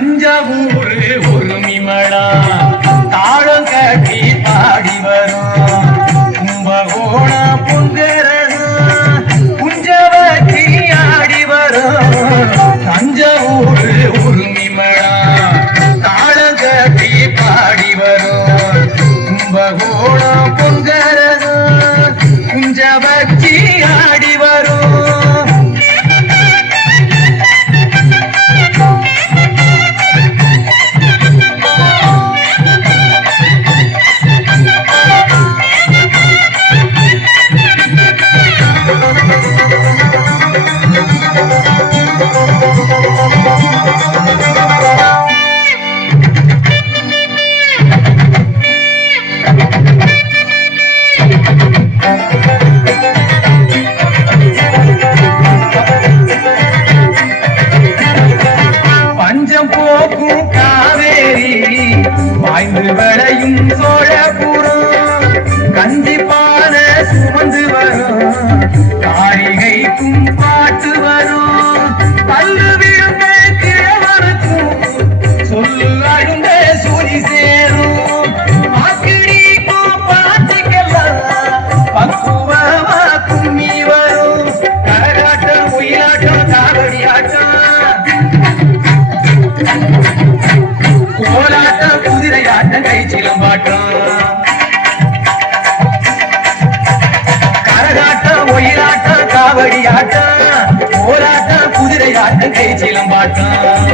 தஞ்சாவூர் உரிமளா தாளம் கட்டி பாடி வரும் கும்பகோண பொங்கரனும் குஞ்சவச்சி ஆடி வரும் தஞ்சாவூர் உரிமளா தாளம் கட்டி பாடி வரும் கும்பகோண பொங்கரனும் குஞ்சவச்சி ஆடி வரும் போக்கும் காவேரி வாய்ந்து விளையும் சோழபுரம் கண்டிப்பான சுமந்து வரும் காரிகைக்கும் பாட்டு வரும் பல்லு விழுந்த கிழவருக்கும் சொல்லு அழுந்த சூரி சேரும் ஆக்கிரிக்கும் பாட்டிக்கெல்லாம் பக்குவமா கும்மி வரும் கரகாட்டம் ஒயிலாட்டம் காவடி ஆட்டம் கோலாட்டம் குதிரையாட்டம் கை சிலம்பாட்டம் கரகாட்டம் ஒயிலாட்டம் காவடி ஆட்டம் கோலாட்டம் குதிரையாட்டம் கை சிலம்பாட்டம்